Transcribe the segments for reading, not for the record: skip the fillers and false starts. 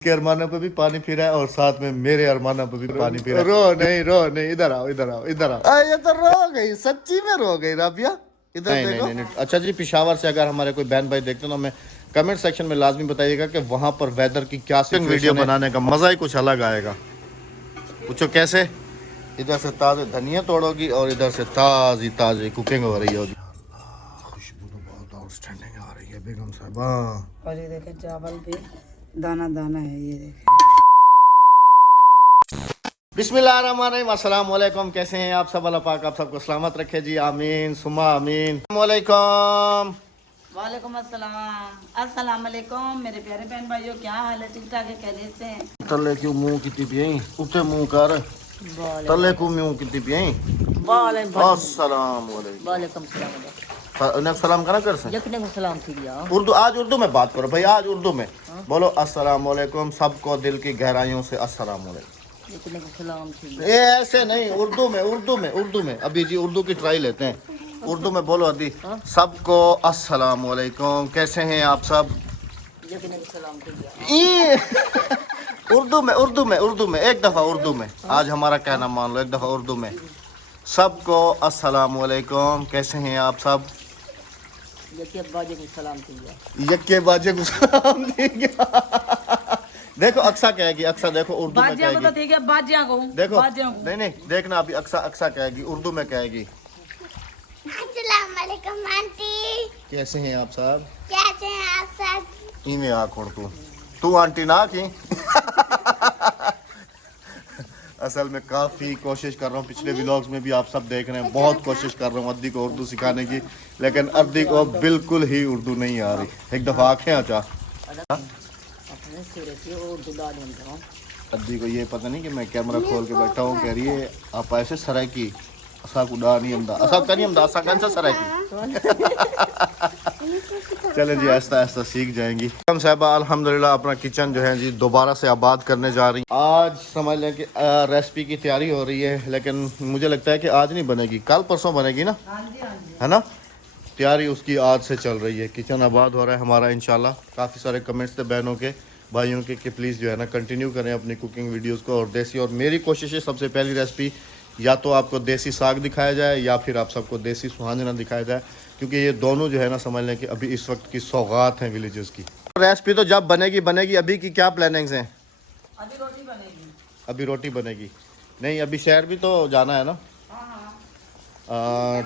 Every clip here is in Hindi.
के अरमानों पे भी पानी पी रहा है और साथ में मेरे अरमानों पे भी पानी पी रहा है। रो नहीं, इधर आओ इधर आओ इधर आओ। ये तो रो गई, सच्ची में रो गई राबिया। इधर देखो। नहीं। अच्छा जी, पिशावर से अगर हमारे कोई बहन भाई देखते हो तो हमें कमेंट सेक्शन में लाजमी बताइएगा कि वहाँ पर वेदर की क्या वीडियो बनाने का मजा ही कुछ अलग आएगा। पूछो कैसे? इधर से ताजे धनिया तोड़ोगी और इधर से ताजी कुकिंग हो रही होगी। खुशबू तो बहुत आउटस्टैंडिंग आ रही है बेगम साहबा। और ये देखे चावल भी दाना दाना है, ये देखे। बिस्मिल्लाहिर्रहमानिर्रहीम, अस्सलाम वालेकुम। कैसे हैं आप सब? अल्लाह पाक आप सबको सलामत रखे जी, आमीन सुमा आमीन। वालेकुम वालेकुम अस्सलाम। अस्सलाम वालेकुम मेरे प्यारे बहन भाइयों, क्या हाल है? ठीक ठाक है, खैरियत से हैं? तले क्यों मुंह कितनी पियई उठे मुंह कर तले को मुंह कितनी पियई। अस्सलाम वालेकुम। वालेकुम सलाम। सलाम करा कर से यकने को सलाम थी गया। उर्दू, आज उर्दू में बात करो भाई, आज उर्दू में बोलो। अस्सलाम वालेकुम, सबको दिल की गहराइयों से अस्सलाम वालेकुम। यकने को सलाम थी। ये ऐसे नहीं, उर्दू में अभी जी उर्दू की ट्राई लेते हैं। उर्दू में बोलो अभी सबको अस्सलाम वालेकुम, कैसे हैं आप सब? यकने को सलाम थी गया। उर्दू में एक दफ़ा उर्दू में आज हमारा कहना मान लो, एक दफ़ा उर्दू में सबको अस्सलाम वालेकुम, कैसे हैं आप सब? यके बाजे को सलाम थी गया। यके बाजे को सलाम देगा। देखो अक्सा कहेगी, अक्सा देखो उर्दू में बाजिया को तो कहेगी। ठीक है, बाजिया को देखो बाजिया को। नहीं देखना अभी अक्सा कहेगी, उर्दू में कहेगी अस्सलाम वालेकुम आंटी, कैसे हैं आप सब? कैसे हैं आप सब? इन्हें आँख तू आंटी ना की। असल में काफ़ी कोशिश कर रहा हूँ, पिछले व्लॉग्स में भी आप सब देख रहे हैं, बहुत कोशिश कर रहा हूँ अद्दी को उर्दू सिखाने की, लेकिन अद्दी को बिल्कुल ही उर्दू नहीं आ रही। एक दफ़ा आँखें आचा अद्दी को ये पता नहीं कि मैं कैमरा खोल के बैठा हूँ, कह रही है आप ऐसे सराय की असा कुड़ा नहीं हमदा, असा का नहीं हमदा, असा कौन सा सराय की। चलें जी, ऐसा ऐसा सीख जाएंगी। हम साहबा अल्हम्दुलिल्लाह अपना किचन जो है जी दोबारा से आबाद करने जा रही हैं। आज समझ लें कि रेसिपी की तैयारी हो रही है, लेकिन मुझे लगता है कि आज नहीं बनेगी, कल परसों बनेगी ना, है ना? तैयारी उसकी आज से चल रही है, किचन आबाद हो रहा है हमारा इंशाल्लाह। काफ़ी सारे कमेंट्स थे बहनों के भाइयों के कि प्लीज़ जो है ना कंटिन्यू करें अपनी कुकिंग वीडियोज़ को। और देसी, और मेरी कोशिश है सबसे पहली रेसिपी या तो आपको देसी साग दिखाया जाए या फिर आप सबको देसी सुहाजना दिखाया जाए, क्योंकि ये दोनों जो है ना समझ लें कि अभी इस वक्त की सौगात हैं विलेजेस की। रेसिपी तो जब बनेगी। अभी की क्या प्लानिंग्स हैं? अभी रोटी बनेगी। अभी रोटी बनेगी? नहीं, अभी शहर भी तो जाना है ना।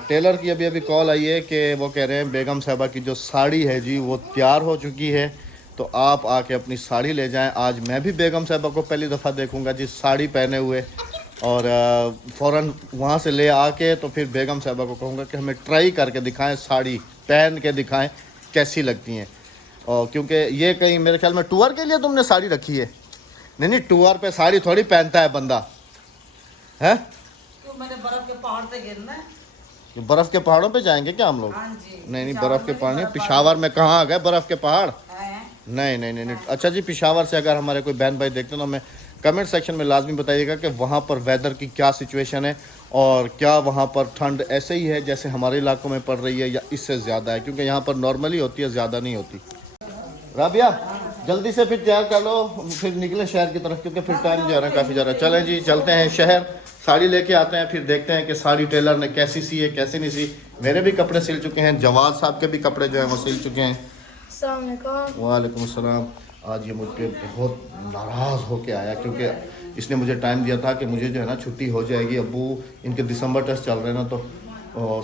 टेलर की अभी कॉल आई है कि वो कह रहे हैं बेगम साहबा की जो साड़ी है जी वो तैयार हो चुकी है, तो आप आके अपनी साड़ी ले जाएं। आज मैं भी बेगम साहबा को पहली दफ़ा देखूंगा जी साड़ी पहने हुए, और फ़ौरन वहाँ से ले आके तो फिर बेगम साहबा को कहूँगा कि हमें ट्राई करके दिखाएं, साड़ी पहन के दिखाएं कैसी लगती हैं। और क्योंकि ये कहीं मेरे ख्याल में टूर के लिए तुमने साड़ी रखी है। नहीं, टूर पे साड़ी थोड़ी पहनता है बंदा, है? तो मैंने बर्फ के पहाड़ से गिरना है। बर्फ़ के पहाड़ों पे जाएंगे क्या हम लोग? नहीं, बर्फ़ के पहाड़ नहीं, पिशावर में कहाँ आ गए बर्फ़ के पहाड़? नहीं। अच्छा जी, पिशावर से अगर हमारे कोई बहन भाई देखते हैं तो हमें कमेंट सेक्शन में लाजमी बताइएगा कि वहाँ पर वेदर की क्या सिचुएशन है, और क्या वहाँ पर ठंड ऐसे ही है जैसे हमारे इलाकों में पड़ रही है या इससे ज़्यादा है, क्योंकि यहाँ पर नॉर्मली होती है, ज़्यादा नहीं होती। राबिया जल्दी से फिर तैयार कर लो, फिर निकले शहर की तरफ, क्योंकि फिर टाइम जो है ना काफ़ी ज़्यादा। चलें जी, चलते हैं शहर, साड़ी लेके आते हैं, फिर देखते हैं कि साड़ी टेलर ने कैसी सी है कैसी नहीं सी। मेरे भी कपड़े सिल चुके हैं, जवाद साहब के भी कपड़े जो हैं वो सिल चुके हैं। वालेकुम अस्सलाम। आज ये मुझ पर बहुत नाराज़ होके आया, क्योंकि इसने मुझे टाइम दिया था कि मुझे जो है ना छुट्टी हो जाएगी, अबू इनके दिसंबर टेस्ट चल रहे हैं ना, तो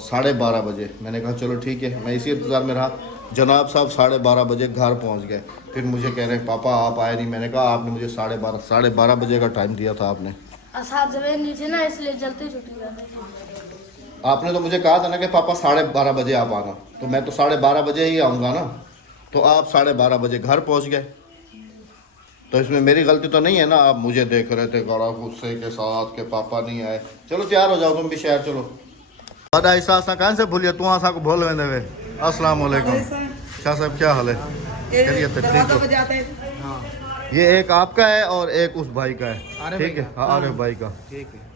12:30 बजे। मैंने कहा चलो ठीक है, मैं इसी इंतज़ार में रहा। जनाब साहब 12:30 बजे घर पहुंच गए, फिर मुझे कह रहे हैं पापा आप आए नहीं। मैंने कहा आपने मुझे 12:30 बजे का टाइम दिया था आपने। नहीं थे ना, इसलिए जल्दी छुट्टी। आपने तो मुझे कहा था ना कि पापा 12:30 बजे आप आना, तो मैं तो 12:30 बजे ही आऊँगा ना, तो आप 12:30 बजे घर पहुँच गए, तो इसमें मेरी गलती तो नहीं है ना। आप मुझे देख रहे थे बड़ा गुस्से के साथ कि पापा नहीं आए। चलो तैयार हो जाओ तुम भी शहर चलो। ऐसा कहाँ से भूलिए तू आशा को बोल रहे थे। अस्सलाम वालेकुम शाह साहब, क्या हाल है? ठीक है। ये एक आपका है और एक उस भाई का है, ठीक है? हाँ, आरिफ भाई का।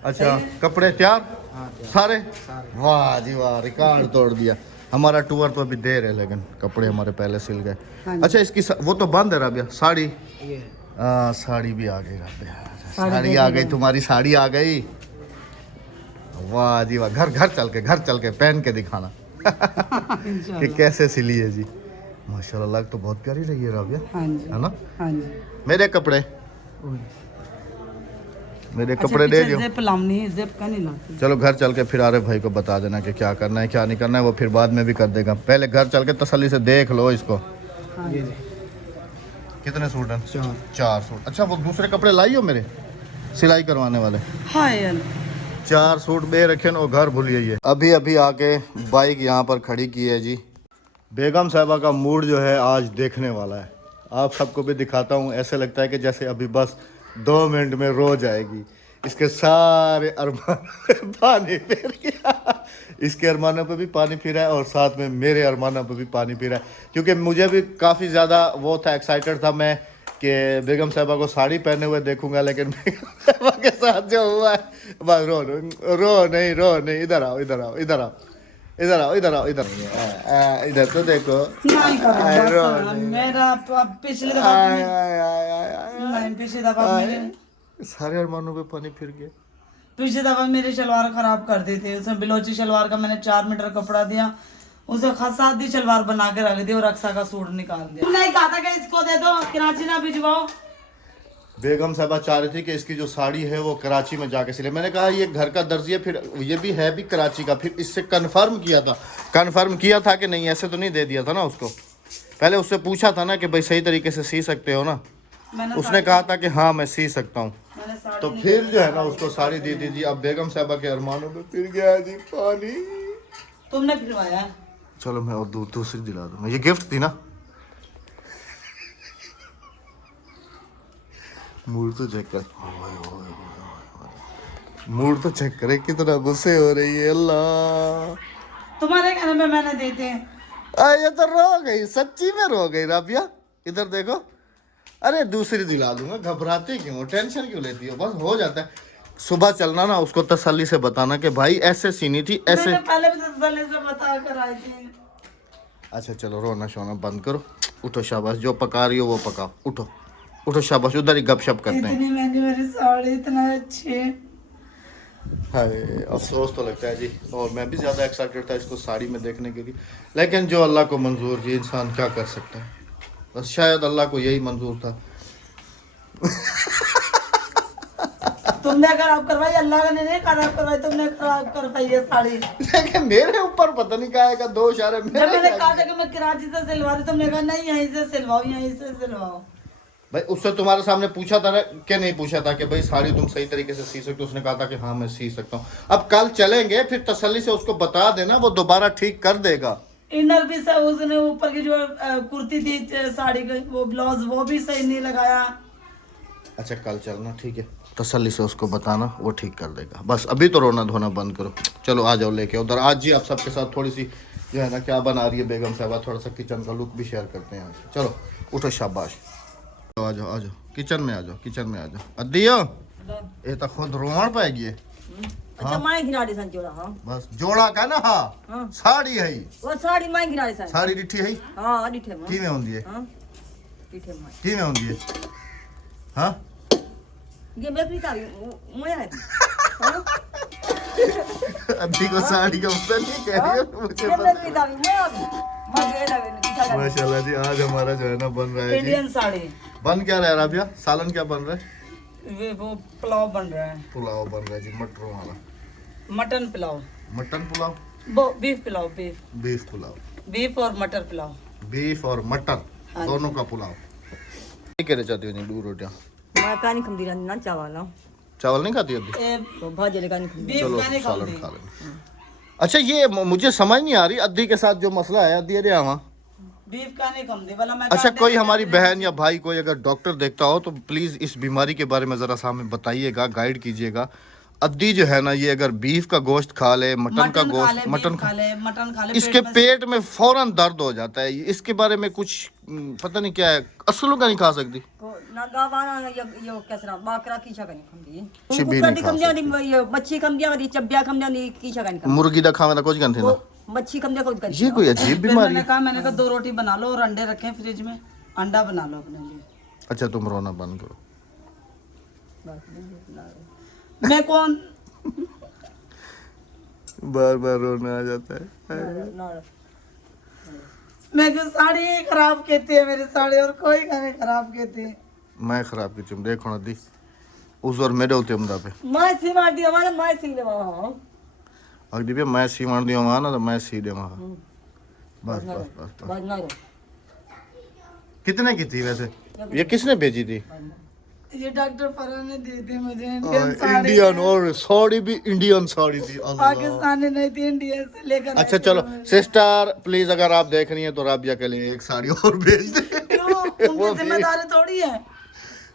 अच्छा, कपड़े तैयार सारे? वाह जी वाह, रिकॉर्ड तोड़ दिया। हमारा टूर तो अभी देर है, लेकिन कपड़े हमारे पहले सिल गए। अच्छा, इसकी वो तो बंद है राबिया साड़ी, साड़ी भी आ गई राबिया, साड़ी आ गई, तुम्हारी साड़ी आ गई। वाह जी वाह, घर चल के पहन के दिखाना कि कैसे सिली है जी। माशाल्लाह तो बहुत प्यारी लगी है राबिया, हाँ जी, है ना। हाँ जी। मेरे कपड़े दे दियो। जिप लामनी, जिप का नहीं लाती। चलो घर चल के फिर आरे भाई को बता देना कि क्या करना है क्या नहीं करना है, वो फिर बाद में भी कर देगा। पहले घर चल के तसल्ली से देख लो इसको। हाँ। कितने सूट हैं? 4 सूट। अच्छा वो दूसरे कपड़े लाई हो मेरे सिलाई करवाने वाले? हाँ यार, 4 सूट बे रखे और घर भूलिए। ये अभी आके बाइक यहाँ पर खड़ी की है जी। बेगम साहिबा का मूड जो है आज देखने वाला है, आप सबको भी दिखाता हूँ। ऐसे लगता है कि जैसे अभी बस 2 मिनट में रो जाएगी। इसके सारे अरमान पानी फिर गया, इसके अरमानों पे भी पानी फिरा है और साथ में मेरे अरमानों पे भी पानी फिरा है। क्योंकि मुझे भी काफ़ी ज़्यादा वो था, एक्साइटेड था मैं कि बेगम साहिबा को साड़ी पहने हुए देखूंगा, लेकिन बेगम साहिबा के साथ जो हुआ है बस रो नहीं। इधर आओ इधर तो देखो। नहीं करो बस, मेरा पिछली दफा सारे अरमानों पे पानी फिर गया। पिछली दफा मेरी शलवार खराब कर दी थी। उसमें बिलोची शलवार का मैंने 4 मीटर कपड़ा दिया, उसे खसादी शलवार बना के रख दी और रक्षा का सूट निकाल दिया। नहीं कहा था कि इसको दे दो, कराची ना भिजवाओ। बेगम साहबा चाह रही थी कि इसकी जो साड़ी है वो कराची में जाके सिले। मैंने कहा ये घर का दर्जी है, फिर ये भी है भी कराची का। फिर इससे कन्फर्म किया था कि नहीं, ऐसे तो नहीं दे दिया था ना उसको। पहले उससे पूछा था ना कि भाई सही तरीके से सी सकते हो ना, उसने कहा था कि हाँ मैं सी सकता हूँ। तो फिर जो है ना उसको साड़ी दी थी जी। अब बेगम साहबा के अरमानों में फिर गया जी पानी। तुमने फिरवाया? चलो मैं और दूसरी दिला दूँ। ये गिफ्ट थी ना। मूड तो चेक कर, मूड तो चेक करे कितना गुस्से हो रही है। अल्लाह, तुम्हारे कहने में मैंने देते हैं। ये तो रो गई, सच्ची में रो गई राबिया। इधर देखो। अरे दूसरी दिला दूंगा, घबराते क्यों, टेंशन क्यों लेती हो, बस हो जाता है। सुबह चलना ना, उसको तसल्ली से बताना कि भाई ऐसे सीनी थी, ऐसे। मैंने पहले भी तसल्ली से बता कर आई थी। अच्छा चलो रोना शोना बंद करो, उठो शाबाश, जो पका रही हो वो पकाओ। उठो शाबाश, उधर ही गपशप करते हैं। इतनी महंगी मेरी साड़ी, इतना अच्छी। हाय अफसोस तो लगता है जी, और मैं भी ज़्यादा एक्साइटेड था इसको साड़ी में देखने के लिए, लेकिन जो अल्लाह को मंजूर जी, इंसान क्या कर सकता है। बस शायद अल्लाह को यही मंजूर था। तुमने खराब करवाई, अल्लाह ने नहीं खराब करवाई, तुमने खराब करवाई ये साड़ी। लेकिन मेरे ऊपर पता नहीं क्या है, 2 इशारे जब मैंने कहा था कि मैं कराची से सिलवा दी, तुमने कहा नहीं यहीं से सिलवाओ, यहीं से सिलवाओ। भाई उससे तुम्हारे सामने पूछा था ना कि नहीं पूछा था कि भाई साड़ी तुम सही तरीके से सी सकते हो? उसने कहा था कि हाँ मैं सी सकता हूँ। अब कल चलेंगे, फिर तसल्ली से उसको बता देना, वो दोबारा ठीक कर देगा। इनर भी सही, उसने ऊपर की जो कुर्ती थी साड़ी का, वो ब्लाउज वो भी सही नहीं लगाया। अच्छा कल चलना, ठीक है, तसल्ली से उसको बताना, वो ठीक कर देगा। बस अभी तो रोना धोना बंद करो। चलो आ जाओ लेके उधर। आज जी आप सबके साथ थोड़ी सी जो है ना क्या बना रही है बेगम साहबा, थोड़ा सा किचन का लुक भी शेयर करते हैं आज। चलो उठो शाबाश, आ जाओ किचन में आ जाओ। अदियो ये तो खुद रोवण पाएगी है। अच्छा माई गिनाड़ी सन जोड़ा। हां बस जोड़ा का ना। हाँ साड़ी है वो साड़ी माई गिनाड़ी सन साड़ी डिठी है। हां डिठे मां की में होंदी है? हां डिठे माई की में होंदी है? हां ये मैं भी तारी मोया है। अद्दी को साड़ी का पता नहीं कह रही हो, मुझे मैं पता भी तारी मोया मैं गेड़ा है। माशाल्लाह जी आज हमारा जो है ना बन रहा है जी। इंडियन साड़ी बन क्या रहा है राबिया? सालन क्या बन रहा है? वो पुलाव बन रहा है। पुलाव बन रहा है जी, मटरों वाला mutton pulao, mutton pulao, beef pulao, beef pulao, beef और मटर पुलाव, बीफ और मटन दोनों का पुलाव। क्या कहना चाहती हो जी? 2 रोटियां मैं कानी खमदी ना चावल चावल नहीं खाती अद्दी? तो भाजी ले कानी खमदी। बीफ चलो का नहीं सालन खाऊंगी। खा लेंगे। अच्छा ये मुझे समझ नहीं आ रही अद्दी के साथ जो मसला है, अद्दी अरे आवा। बीफ का नहीं कम दे वाला मैं। अच्छा कोई हमारी बहन या भाई कोई अगर डॉक्टर देखता हो तो प्लीज़ इस बीमारी के बारे में ज़रा सा हमें बताइएगा, गाइड कीजिएगा। अद्दी जो है ना ये अगर बीफ का गोश्त खा ले, मटन का गोश्त, मटन खा ले, इसके पेट में फौरन दर्द हो जाता है। इसके बारे में कुछ पता नहीं क्या है, असलों का नहीं खा सकती। ना गावाना यो कैसरा बाकरा की छकनी खमदी छिबी कुकड़ी नहीं खा खमदी ये मच्छी खमदी वाली चब्बिया खमदी की छकनी खमदी मुर्गी दा खावे ना कुछ गंथे ना। मच्छी खमदी को कर ये कोई अजीब बीमारी मैंने है। कहा 2 रोटी बना लो और अंडे रखे फ्रिज में, अंडा बना लो अपने लिए। अच्छा तुम रोना बंद करो। मैं कौन? बार बार रोना आ जाता है। मैं जो साड़ी ही खराब कहती है, मेरी साड़ी और कोई गाने खराब कहती है। मैं खराब की तुम देखो ना दी उस और मेरे होते हमदा पे मैं सी मार दिया हमारे मैं सी ले वहां अगली भी मैं सी मार दिया वहां ना तो मैं सी दे वहां। बस बस बस बस। बजना रो कितने की थी वैसे? ये किसने भेजी थी? ये डॉक्टर फरहान ने दी थी मुझे, इंडियन साड़ी। इंडियन और साड़ी भी इंडियन साड़ी थी। अल्लाह। पाकिस्तानी नहीं थी, इंडियन से लेकर आई अच्छा थी चलो वो। सिस्टर प्लीज अगर आप देख रही हैं तो राबिया के लिए एक साड़ी और भेज दे। क्यों? वो उनकी भी- जिम्मेदारी थोड़ी है।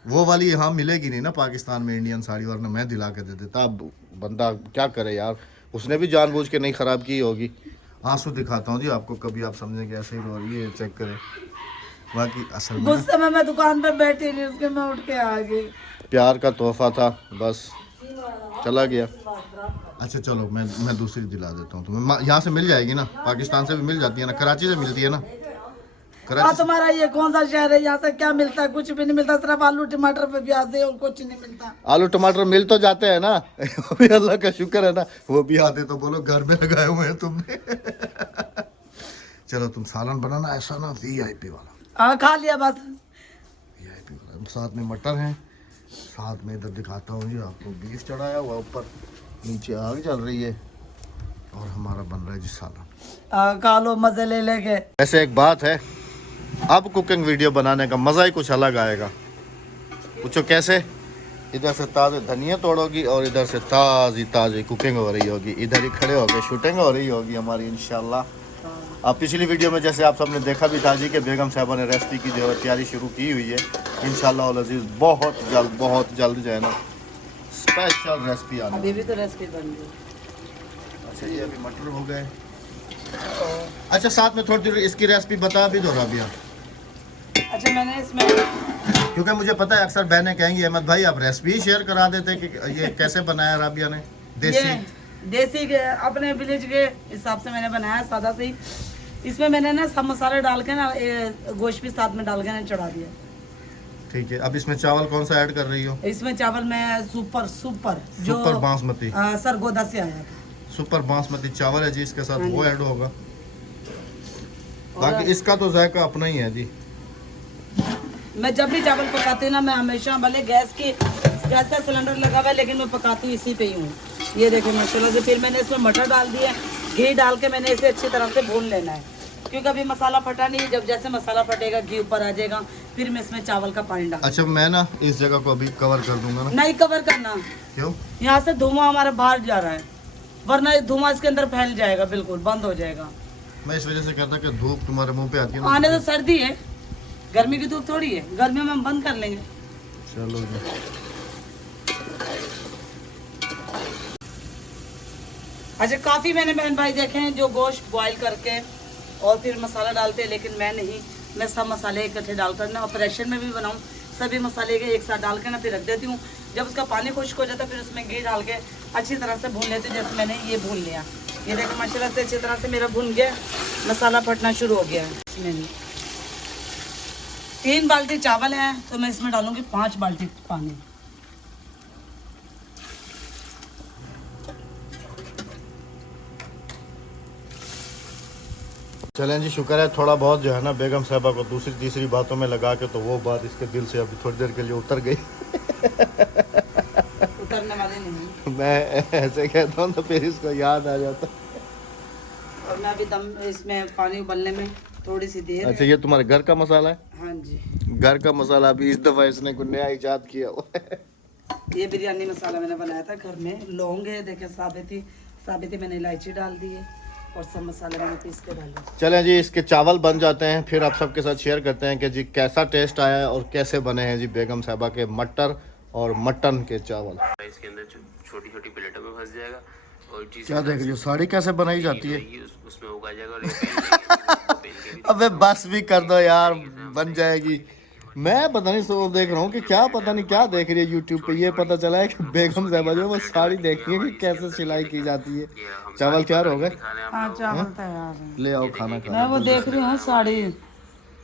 वो वाली यहाँ मिलेगी नहीं ना पाकिस्तान में इंडियन साड़ी, वरना मैं दिला के दे देता। अब बंदा क्या करे यार, उसने भी जानबूझ के नहीं खराब की होगी। आंसू दिखाता हूँ जी आपको, कभी आप समझेंगे ऐसे ही रो रही है, चेक करें। बाकी असल में ना गुस्से में मैं दुकान पे बैठी नहीं, उसके मैं उठ के आ गई। प्यार का तोहफा था, बस चला गया। अच्छा चलो मैं दूसरी दिला देता हूँ तुम्हें। यहाँ से मिल जाएगी ना, पाकिस्तान से भी मिल जाती है ना, कराची से मिलती है ना। हाँ, कराची से- तुम्हारा ये कौन सा शहर है? यहाँ से क्या मिलता है? कुछ भी नहीं मिलता, सिर्फ आलू टमाटर पे प्याज है और कुछ नहीं मिलता। आलू टमाटर मिल तो जाते हैं ना। वो भी अल्लाह का शुक्र है ना, वो भी आते तो बोलो घर में लगाए हुए हैं तुमने। चलो तुम सालन बनाना ऐसा ना वीआईपी वाला, हाँ, खा लिया बस। वीआईपी वाला। साथ में मटर है, साथ में इधर दिखाता हूँ जी आपको बीफ चढ़ाया हुआ, ऊपर नीचे आग जल रही है और हमारा बन रहा है जी सालन। खा लो मजे ले लेके। ऐसे एक बात है, अब कुकिंग वीडियो बनाने का मज़ा ही कुछ अलग आएगा। पूछो कैसे? इधर से ताज़े धनिया तोड़ोगी और इधर से ताज़ी कुकिंग हो रही होगी, इधर ही खड़े होकर शूटिंग हो रही होगी हमारी इंशाल्लाह। अब पिछली वीडियो में जैसे आप सबने देखा भी था जी कि बेगम साहबा ने रेसिपी की जो है तैयारी शुरू की हुई है। इंशाल्लाह और अजीज़ बहुत जल्द जो है ना स्पेशल रेसिपी आने अभी भी तो रेसिपी बन रही अच्छा ये अभी मटर हो गए। अच्छा साथ में थोड़ी देर इसकी रेसिपी बता भी दो राबिया, है। अच्छा मैंने इसमें क्योंकि मुझे पता है अक्सर बहनें कहेंगी अहमद भाई आप रेसिपी शेयर करा देते कि ये कैसे बनाया राबिया ने देसी। देसी के अपने विलेज के हिसाब से मैंने बनाया, सादा से ही। इसमें मैंने ना सब मसाले डाल के ना गोश्त भी साथ में डाल के ना चढ़ा दिया। ठीक है, अब इसमें चावल कौन सा ऐड कर रही हो? इसमें चावल में सुपर सुपर बासमती, सरगोदा से आया था। सुपर बासमती चावल है जी, इसके साथ हाँ वो जी। ऐड होगा। बाकी इसका तो जायका अपना ही है जी। मैं जब भी चावल पकाती हूँ ना, मैं हमेशा भले गैस का सिलेंडर लगा हुआ है लेकिन मैं पकाती हूँ इसी पे ही हूँ। ये देखो माशाल्लाह से। फिर मैंने इसमें मटर डाल दिए, घी डाल के मैंने इसे अच्छी तरह से भून लेना है, क्योंकि अभी मसाला फटा नहीं है। जब जैसे मसाला फटेगा घी ऊपर आ जाएगा, फिर मैं इसमें चावल का पानी डाल। अच्छा मैं ना इस जगह को अभी कवर कर दूंगा ना। नहीं कवर करना, क्यों? यहाँ से धुआं हमारा बाहर जा रहा है, वरना ये धुआं इसके अंदर फैल जाएगा, बिल्कुल बंद हो जाएगा। मैं इस वजह से कहता कि धूप तुम्हारे मुंह पे आती है ना। आने तो सर्दी है, गर्मी की धूप थोड़ी है। गर्मी में हम बंद कर लेंगे। चलो जी। अच्छा काफ़ी मैंने बहन भाई देखे हैं जो गोश्त बॉईल करके और फिर मसाला डालते हैं, लेकिन मैं नहीं। मैं सब मसाले इकट्ठे डालकर ना ऑपरेशन में भी बनाऊँ, सभी मसाले के एक साथ डाल के ना फिर रख देती हूँ। जब उसका पानी खुश्क हो जाता है फिर उसमें घी डाल के अच्छी तरह से भून लेती हूँ। जैसे मैंने ये भून लिया, ये देखो माशाल्लाह से अच्छी तरह से मेरा भून गया, मसाला फटना शुरू हो गया है। इसमें 3 बाल्टी चावल हैं तो मैं इसमें डालूंगी 5 बाल्टी पानी। चलें जी, शुक्र है थोड़ा बहुत जो है ना बेगम साहबा को दूसरी तीसरी बातों में लगा के तो वो बात इसके दिल से अभी थोड़ी देर के लिए उतर गई। उतरने वाले नहीं। मैं ऐसे कहता हूँ तो फिर इसको याद आ जाता। और मैं अभी दम इसमें पानी उबलने में थोड़ी सी देर अच्छा ये तुम्हारे घर का मसाला है? हाँ जी, घर का मसाला अभी इस दफ़ा इसने कोई नया इजाद किया हुआ है। ये बिरयानी मसाला मैंने बनाया था घर में। लौंग है देखे, साबिती मैंने इलायची डाल दी है और सब मसाले मैंने पीस के डाले। चलें जी, इसके चावल बन जाते हैं, फिर आप सबके साथ शेयर करते हैं कि जी कैसा टेस्ट आया है और कैसे बने हैं जी बेगम साहबा के मटर और मटन के चावल। इसके अंदर छोटी छोटी प्लेटों में फंस जाएगा और जिस क्या देख रही हो, साड़ी कैसे बनाई जाती है? उसमें उगा जाएगा और ये पहन के भी अबे बस भी कर दो यार, बन जाएगी। मैं पता नहीं सो देख रहा हूँ कि क्या पता नहीं क्या देख रही है यूट्यूब पे। ये पता चला है कि बेगम साहबा जो वो साड़ी देख रही है कि कैसे सिलाई की जाती है। चावल तैयार हो गए? हाँ चावल तैयार है। ले आओ खाना मैं खाना। वो देख रही हूँ साड़ी।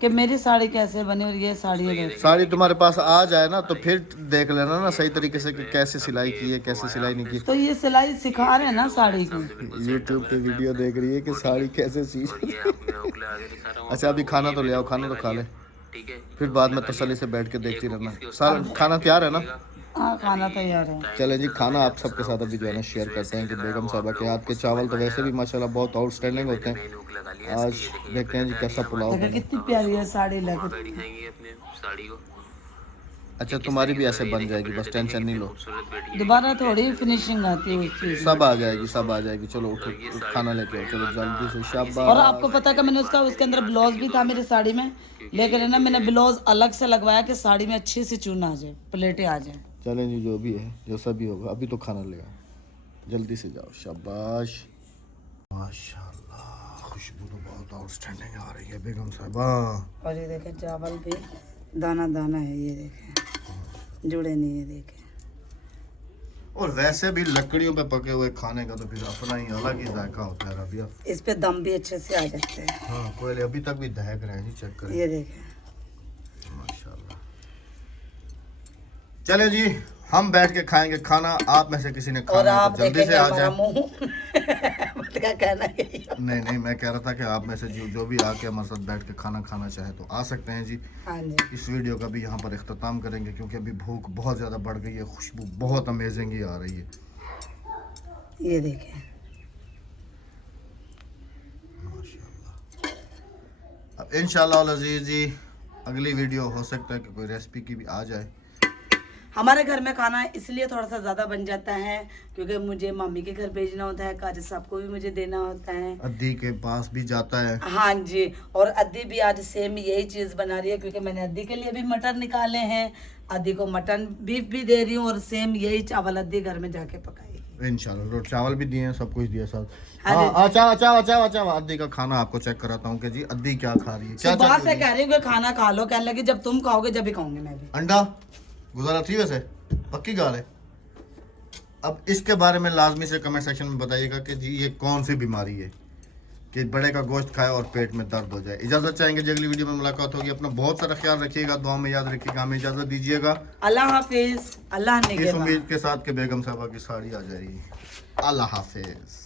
कि मेरी साड़ी कैसे बनी और ये साड़ी देखो। साड़ी तुम्हारे पास आ जाए ना तो फिर देख लेना ना सही तरीके से कि कैसे सिलाई की है, कैसे सिलाई नहीं की। तो ये सिलाई सिखा रहे हैं ना साड़ी की। यूट्यूब पे वीडियो देख रही है कि साड़ी कैसे सी। अच्छा अभी खाना तो ले आओ, खाना तो खा ले, ठीक है। फिर बाद में तसल्ली से बैठ के देखती रहना। सारा खाना तैयार है ना? हाँ खाना तैयार है। चले जी, खाना आप सबके साथ अभी जो है ना शेयर करते हैं कि बेगम साहबा के हाथ के चावल तो वैसे भी माशाल्लाह बहुत आउटस्टैंडिंग होते हैं। आज देखते हैं जी कैसा पुलाव देखो बना। कितनी प्यारी है साड़ी लगे। दिखाएंगे अपने साड़ी को। अच्छा तुम्हारी भी ऐसे बन जाएगी, बस टेंशन नहीं लो। खूबसूरत बेटी दोबारा थोड़ी फिनिशिंग आती है उस चीज। सब आ जाएगी, सब आ जाएगी। चलो उठो, खाना लेके आओ, चलो जल्दी से। शाबाश। और आपको पता है कि मैंने उसके अंदर ब्लाउज भी था मेरी साड़ी में, लेकिन है ना मैंने ब्लाउज अलग से लगवाया कि साड़ी में अच्छी सी चून आ जाए, प्लेटें आ जाए। चलें जी, जो भी है जैसा भी होगा। अभी तो खाना ले आओ, जल्दी से जाओ। शाबाश माशाल्लाह, खुशबू तो बहुत आउटस्टैंडिंग आ रही है बेगम साहबा। और ये देखें चावल भी दाना दाना है, ये देखें जुड़े नहीं है देखें। और वैसे भी लकड़ियों पे पके हुए खाने का तो फिर अपना ही अलग ही जायका होता है रबिया। इस पे दम भी अच्छे से आ जाते हैं। हाँ कोयले अभी तक भी दहक रहे हैं, चेक करें ये देखें माशाल्लाह। चले जी, हम बैठ के खाएंगे खाना। आप में से किसी ने और खाना है आप तो जल्दी देखेंगे से आ हमारा जाए। मुंह क्या कहना है। नहीं नहीं, मैं कह रहा था कि आप में से जो भी आके हमारे साथ बैठ के खाना खाना चाहे तो आ सकते हैं जी। हाँ जी, इस वीडियो का भी यहाँ पर इख्तिताम करेंगे क्योंकि अभी भूख बहुत ज़्यादा बढ़ गई है। खुशबू बहुत अमेजिंग ही आ रही है ये देखें। माशाल्लाह। अब इंशाल्लाह अज़ीज़ जी अगली वीडियो हो सकता है कि कोई रेसिपी की भी आ जाए। हमारे घर में खाना इसलिए थोड़ा सा ज़्यादा बन जाता है क्योंकि मुझे मम्मी के घर भेजना होता है, काजी साहब को भी मुझे देना होता है, अद्दी के पास भी जाता है। हाँ जी। और अद्दी भी आज सेम यही चीज़ बना रही है क्योंकि मैंने अद्दी के लिए भी मटर निकाले हैं। अद्दी को मटन बीफ भी दे रही हूँ और सेम यही चावल अद्दी घर में जाके पकाएगी इंशाल्लाह। रोट चावल भी दिए हैं, सब कुछ दिया साथ। हाँ हाँ जी। अच्छा अच्छा अच्छा अच्छा, अद्दी का खाना आपको चेक कराता हूँ कि जी अद्दी क्या खा रही है। क्या सुबह से कह रही हूँ कि खाना खा लो, कहने लगी जब तुम खाओगे जब ही खाऊंगी मैं भी। अंडा गुजारा थी वैसे, पक्की गाल है। अब इसके बारे में लाजमी से कमेंट सेक्शन में बताइएगा कि जी ये कौन सी बीमारी है कि बड़े का गोश्त खाए और पेट में दर्द हो जाए। इजाजत चाहेंगे जी, अगली वीडियो में मुलाकात होगी। अपना बहुत सारा ख्याल रखिएगा, दुआ में याद रखिएगा। हमें इजाजत दीजिएगा अल्लाह हाफिज, अल्लाह इस निगहबान। उम्मीद के साथ कि बेगम साहबा की साड़ी आ जाएगी। अल्लाह हाफिज।